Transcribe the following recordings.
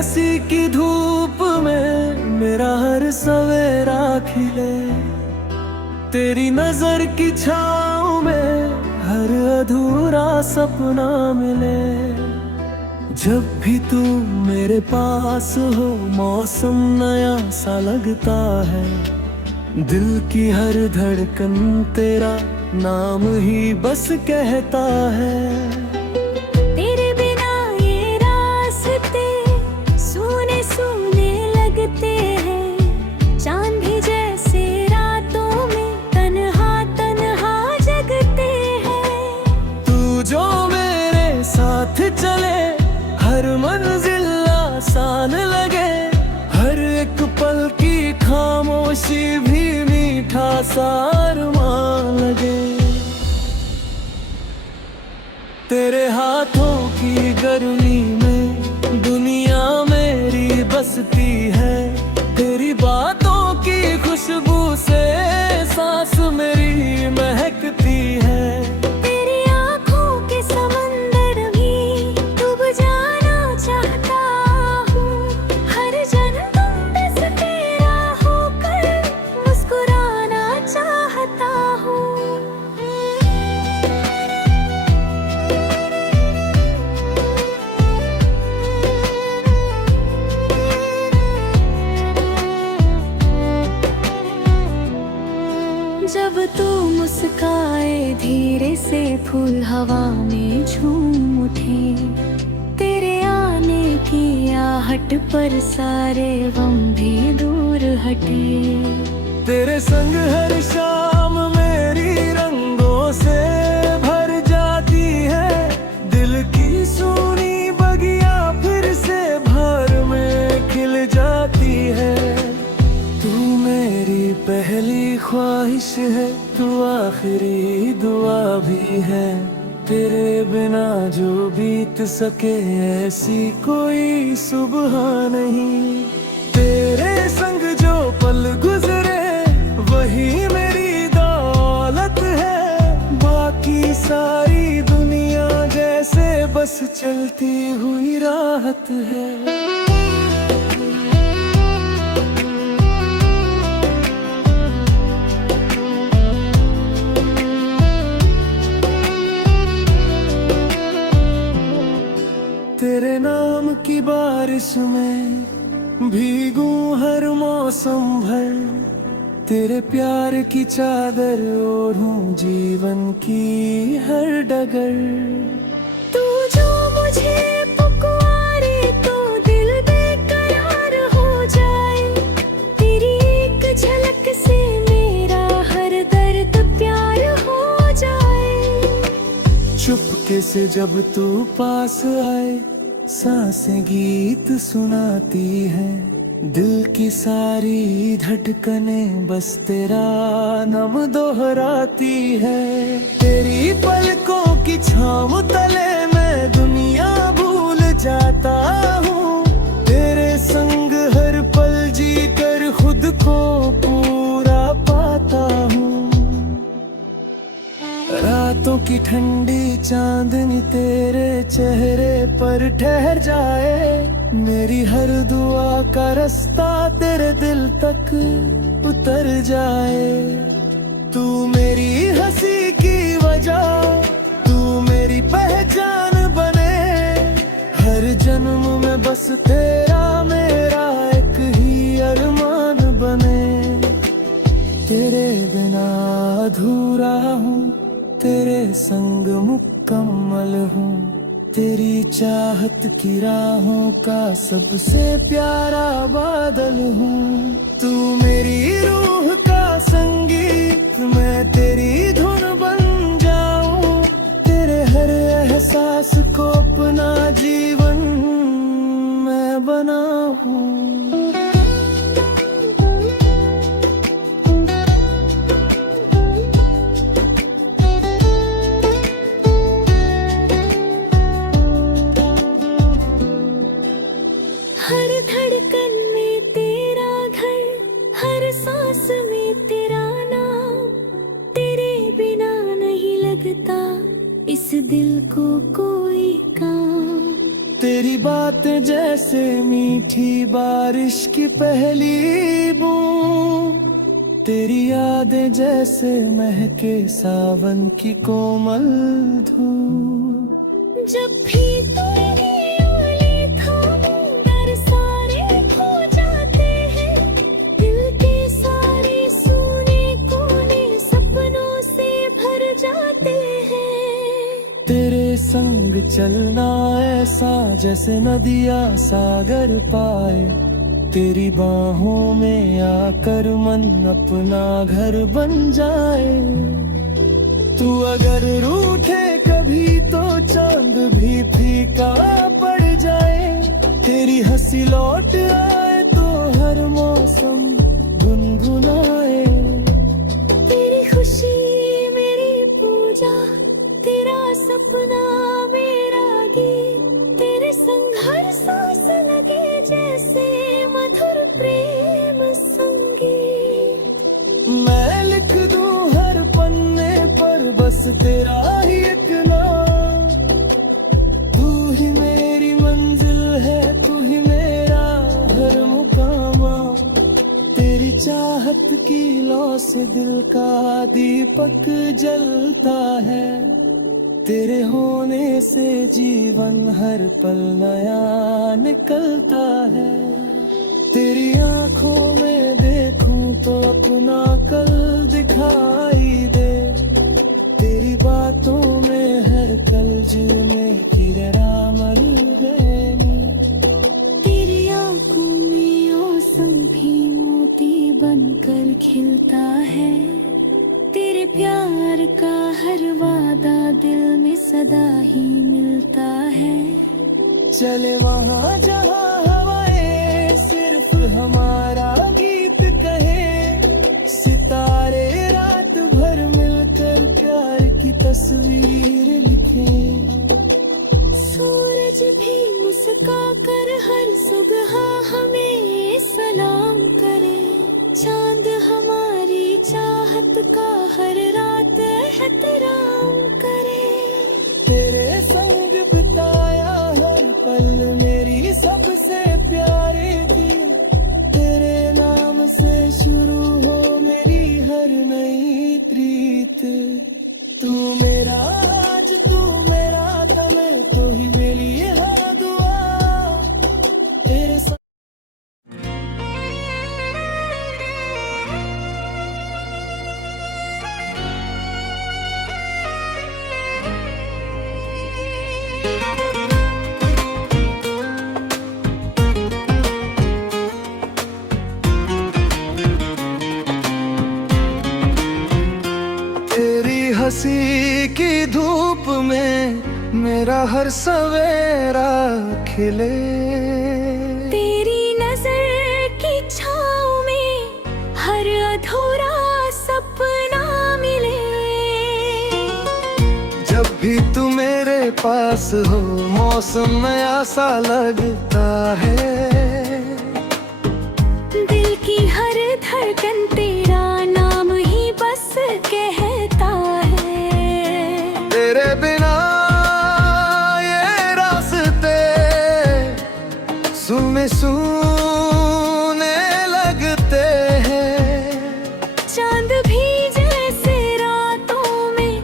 हंसी की धूप में मेरा हर सवेरा खिले, तेरी नजर की छाँव में हर अधूरा सपना मिले। जब भी तू मेरे पास हो मौसम नया सा लगता है, दिल की हर धड़कन तेरा नाम ही बस कहता है। तेरे बिना ये रास्ते सूने सूने लगते हैं, चांद भी जैसे रातों में तन्हा तन्हा जगते हैं। तू जो मेरे साथ चले हर मंजिल आसान लगे, हर एक पल की खामोशी भी मीठा सा अरमान लगे। तेरे हाथों की गर्मी में दुनिया मेरी बसती है, तेरी बातों की खुशबू से सांस मेरी महकती है। तेरी आँखों के समंदर भी डूब जाना चाहता हूँ, हर जन्म तुम बस तेरा होकर मुस्कुराना चाहता हूँ। जब तू मुस्काए धीरे से फूल हवा में झूम उठे, तेरे आने की आहट पर सारे गम भी दूर हटे। तेरे संग हर शाम मेरी रंगों से भर जाती है, दिल की सूनी बगिया फिर से भर में खिल जाती है। तू मेरी पहली ख्वाहिश है, तू आखिरी दुआ भी है, तेरे बिना जो बीत सके ऐसी कोई सुबह नहीं। तेरे संग जो पल गुजरे वही मेरी दौलत है, बाकी सारी दुनिया जैसे बस चलती हुई राहत है। तेरे नाम की बारिश में भीगूं हर मौसम भर, तेरे प्यार की चादर ओढ़ूं जीवन की हर डगर। तू जो मुझे पुकारे तो दिल बेकरार हो जाए, तेरी एक झलक से मेरा हर दर्द प्यार हो जाए। चुपके से जब तू पास आए सांसें गीत सुनाती है, दिल की सारी धड़कनें बस तेरा नाम दोहराती है। तेरी पलकों की छाँव तले मैं दुनिया भूल जाता हूँ, तेरे संग हर पल जी कर खुद को पूरा पाता हूँ। रातों की ठंडी चांदनी तेरे चेहरे पर ठहर जाए, मेरी हर दुआ का रास्ता तेरे दिल तक उतर जाए। तू मेरी हंसी की वजह, तू मेरी पहचान बने, हर जन्म में बस तेरा मेरा एक ही अरमान बने। तेरे बिना अधूरा हूँ, तेरे संग मुकम्मल हूँ, तेरी चाहत की राहों का सबसे प्यारा बादल हूँ। तू मेरी रूह का संगीत, मैं तेरी धुन बन जाऊं, तेरे हर एहसास को अपना जीवन मैं बनाऊं। हर धड़कन में तेरा घर, हर सांस में तेरा नाम, तेरे बिना नहीं लगता इस दिल को कोई काम। तेरी बातें जैसे मीठी बारिश की पहली बूंद, तेरी यादें जैसे महके सावन की कोमल धूप। जब भी तेरी उंगली थामूं, डर सारे खो जाते हैं। दिल के सारे सूने कोने सपनों से भर जाते हैं। तेरे संग चलना ऐसा जैसे नदियाँ सागर पाए, तेरी बाहों में आकर मन अपना घर बन जाए। तू अगर रूठे कभी तो चांद भी फीका पड़ जाए, तेरी हंसी लौट आए तो हर मौसम गुनगुनाए। तेरी खुशी मेरी पूजा, तेरा सपना मेरा गीत। तेरे संग हर सांस लगे जैसे मधुर प्रेम संगीत। मैं लिख दूं हर पन्ने पर बस तेरा ही एक नाम। तू ही मेरी मंजिल है, तू ही मेरा हर मुकाम। तेरी चाहत की लौ से दिल का दीपक जलता है, तेरे होने से जीवन हर पल नया निकलता है। तेरी आंखों में देखूं तो अपना कल दिखाई दे, तेरी बातों में हर कल जीने की रामल है। तेरी आंखों में मौसम भी मोती बनकर खिलता है। तेरे प्यार का हर वादा दिल में सदा ही मिलता है। चले वहाँ जहाँ हवाएं सिर्फ हमारा गीत कहे, सितारे रात भर मिलकर प्यार की तस्वीर लिखे। सूरज भी मुस्का कर हर सुबह हमें सलाम करे। चांद हमारी चाहत का हर रात एहतराम करे। तेरे संग बिताया हर पल मेरी सबसे प्यारी थी, तेरे नाम से शुरू हो मेरी हर नई प्रीत। तू मेरा आज, तू मेरा तमे, तो ही मिली हाँ दुआ तेरे संग। तेरी हंसी की धूप में मेरा हर सवेरा खिले। तेरी नजर की छाँव में हर अधूरा सपना मिले। जब भी तू मेरे पास हो मौसम नया सा लगता है। दिल की हर धड़कन तेरा नाम ही बस कहता है। तेरे बिना ये रास्ते सुने सुने लगते हैं। चांद भी जैसे रातों में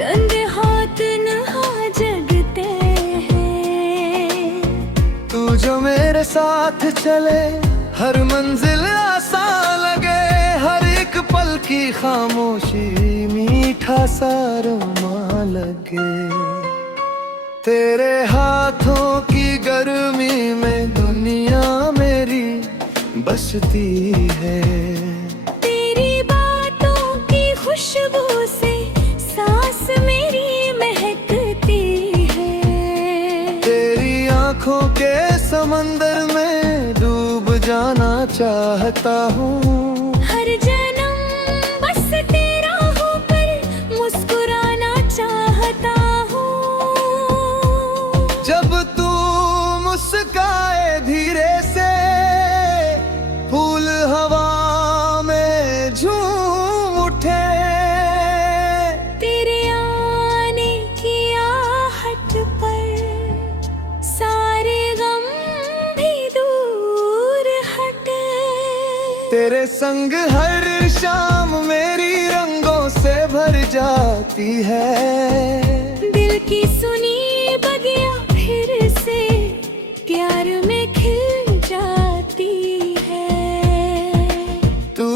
तन्हा तन्हा जगते हैं। तू जो मेरे साथ चले हर मंजिल आसान लगे, हर एक पल की खामोशी मीठा सा रोमा लगे। तेरे हाथों की गर्मी में दुनिया मेरी बसती है। तेरी बातों की खुशबू से सांस मेरी महकती है। तेरी आंखों के समंदर में डूब जाना चाहता हूँ। हर जन्म बस तेरा होकर मुस्कुराना चाहता हूँ। जब तू मुस्काए धीरे से फूल हवा में झूम उठे। तेरे आने की आहट पर सारे तेरे संग हर शाम मेरी रंगों से भर जाती है। दिल की सुनी बगिया फिर से प्यार में खिल जाती है। तू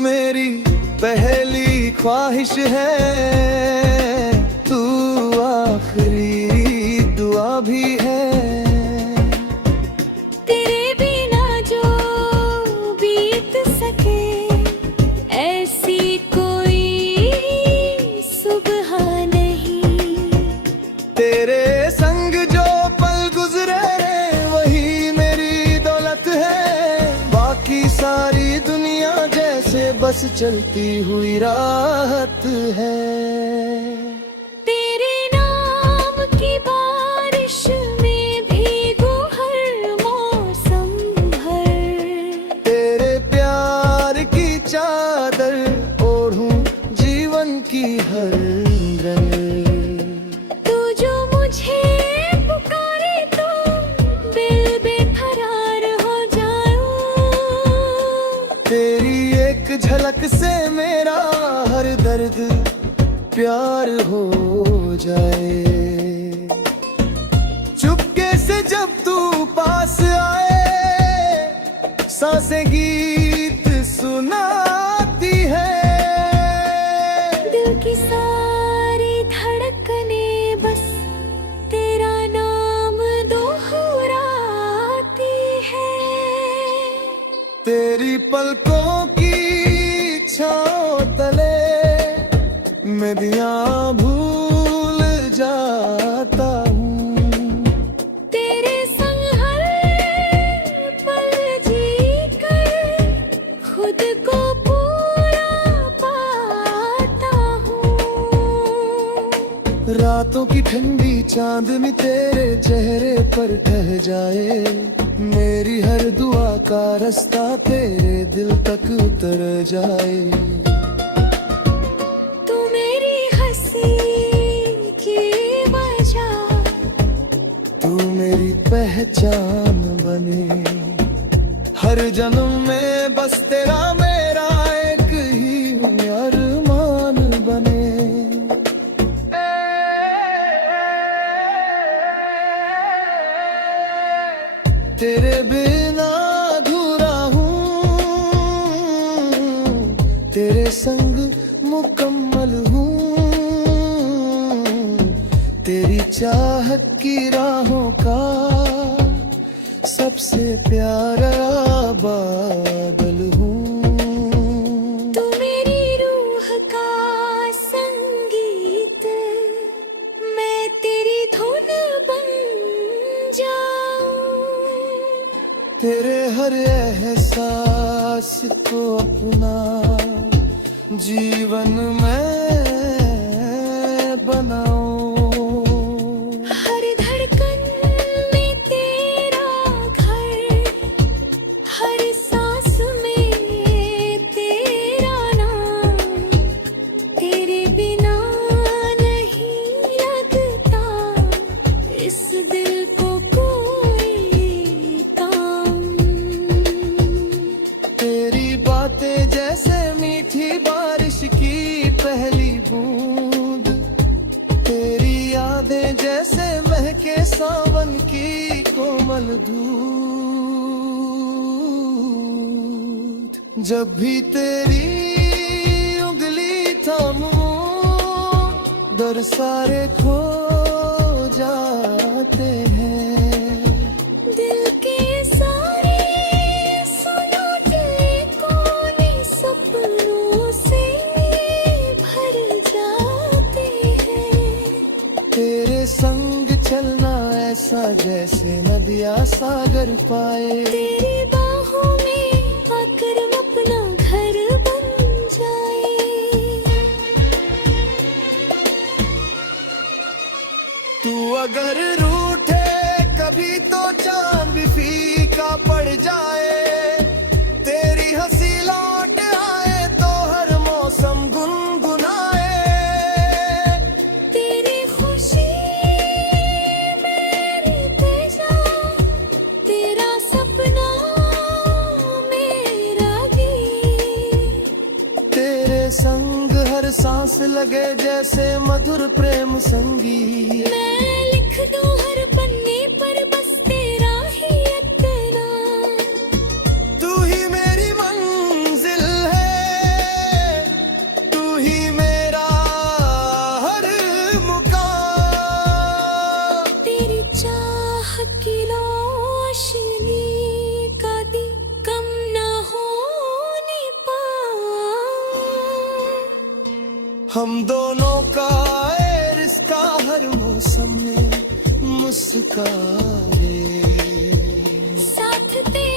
मेरी पहली ख्वाहिश है, तू आखिरी दुआ भी है। तेरे बिना जो बीत सके ऐसी कोई सुबह नहीं। तेरे संग जो पल गुजरे वही मेरी दौलत है। बाकी सारी दुनिया जैसे बस चलती हुई राहत है। तेरे नाम की बारिश में भीगू हर मौसम भर। तेरे प्यार की चादर ओढ़ूं जीवन की हर रंग। तू जो मुझे पुकारे तो दिल बेकरार हो जाऊं। तेरी एक झलक से मेरा हर दर्द प्यार हो जाए। चुपके से जब तू पास आए सांसें गीत सुनाती है। दिल की सारी धड़कने बस तेरा नाम दोहराती है। तेरी पलकों की छाँव तले मैं दिया भूल जाता हूँ। तेरे संग हर पल जीकर खुद को पूरा पाता हूँ। रातों की ठंडी चांदनी तेरे चेहरे पर ठह जाए। मेरी हर दुआ का रास्ता तेरे दिल तक उतर जाए। तू मेरी हंसी की वजह, तू मेरी पहचान बने। हर जन्म में बस तेरा मेरा एक ही अरमान बने। तेरे बिना अधूरा हूँ, तेरे संग मुकम्मल हूँ। तेरी चाहत की राहों का सबसे प्यारा बादल हूँ। तू मेरी रूह का संगीत, मैं तेरी धुन बन जाऊं। तेरे हर एहसास को अपना जीवन में बनाऊं। हर धड़कन में तेरा घर, हर सांस में तेरा नाम। तेरे बिना नहीं लगता इस दिल को कोई काम। तेरी बातें जैसे मीठी बारिश की पहली बूंद। तेरी यादें जैसे महके सावन की कोमल दूध। जब भी तेरी उंगली थामूं डर सारे खो जाते हैं। दिल के सारे सुनोटे कोने सपनों से भर जाते हैं। तेरे संग चलना ऐसा जैसे नदियाँ सागर पाए। तेरी बाहों में आकर अपना घर बन जाए। तू अगर रूठे कभी तो चांद भी फीका पड़ जाए। तेरी हंसी लौट आए तो हर मौसम गुनगुनाए। तेरी खुशी मेरी तेजा, तेरा सपना लगे जैसे मधुर प्रेम संगीत। मैं लिख दूं हर पन्ने पर बस तेरा ही इतना। तू ही मेरी मंजिल है, तू ही मेरा हर मुकाम। तेरी चाह की रोशनी कभी कम न होने पाए। हम दोनों का ए रिश्ता हर मौसम में मुस्काए। साथ तेरे